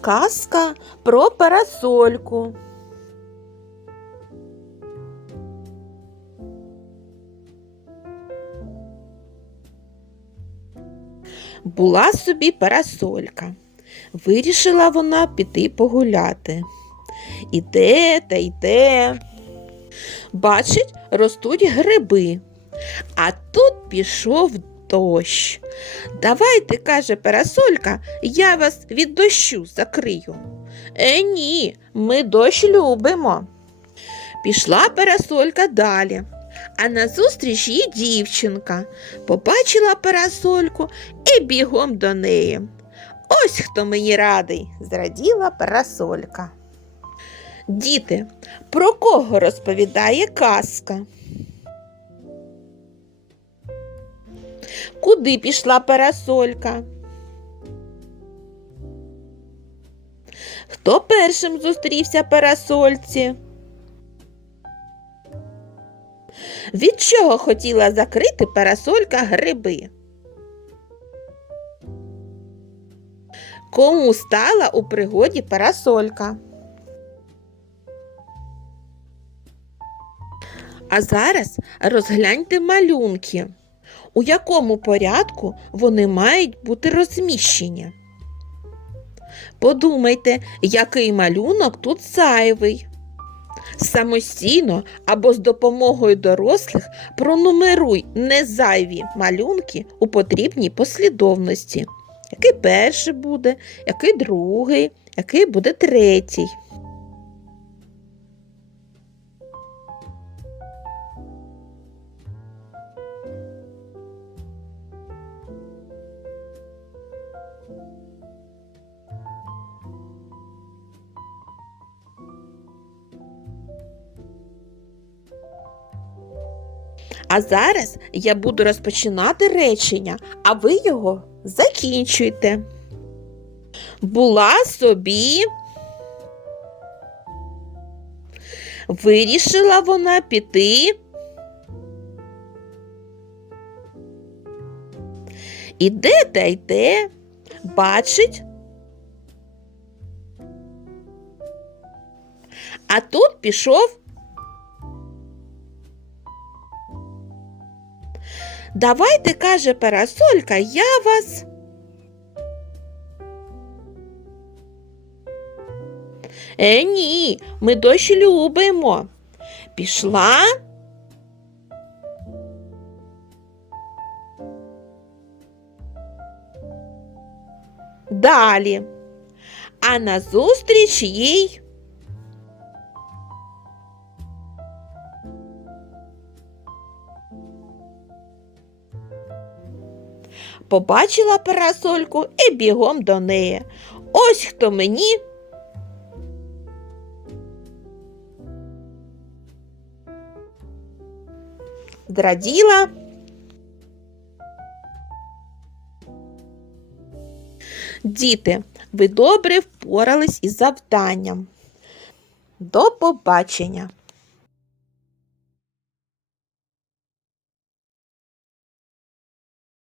Казка про парасольку. Була собі парасолька. Вирішила вона піти погуляти. Іде та йде. Бачить, ростуть гриби. А тут пішов дощ. Давайте, каже парасолька, я вас від дощу закрию. Е, ні, ми дощ любимо. Пішла парасолька далі, а назустріч їй дівчинка. Побачила парасольку і бігом до неї. Ось хто мені радий, зраділа парасолька. Діти, про кого розповідає казка? Куди пішла парасолька? Хто першим зустрівся парасольці? Від чого хотіла закрити парасолька гриби? Кому стала у пригоді парасолька? А зараз розгляньте малюнки, у якому порядку вони мають бути розміщені. Подумайте, який малюнок тут зайвий. Самостійно або з допомогою дорослих пронумеруй незайві малюнки у потрібній послідовності. Який перший буде, який другий, який буде третій. А зараз я буду розпочинати речення, а ви його закінчуйте. Була собі. Вирішила вона піти. Іде та йде, бачить. А тут пішов Давайте, каже парасолька, я вас. Е, ні, ми дощ любимо. Пішла. Далі. А назустріч їй. Побачила парасольку і бігом до неї. Ось хто мені. Зраділа. Діти, ви добре впорались із завданням. До побачення!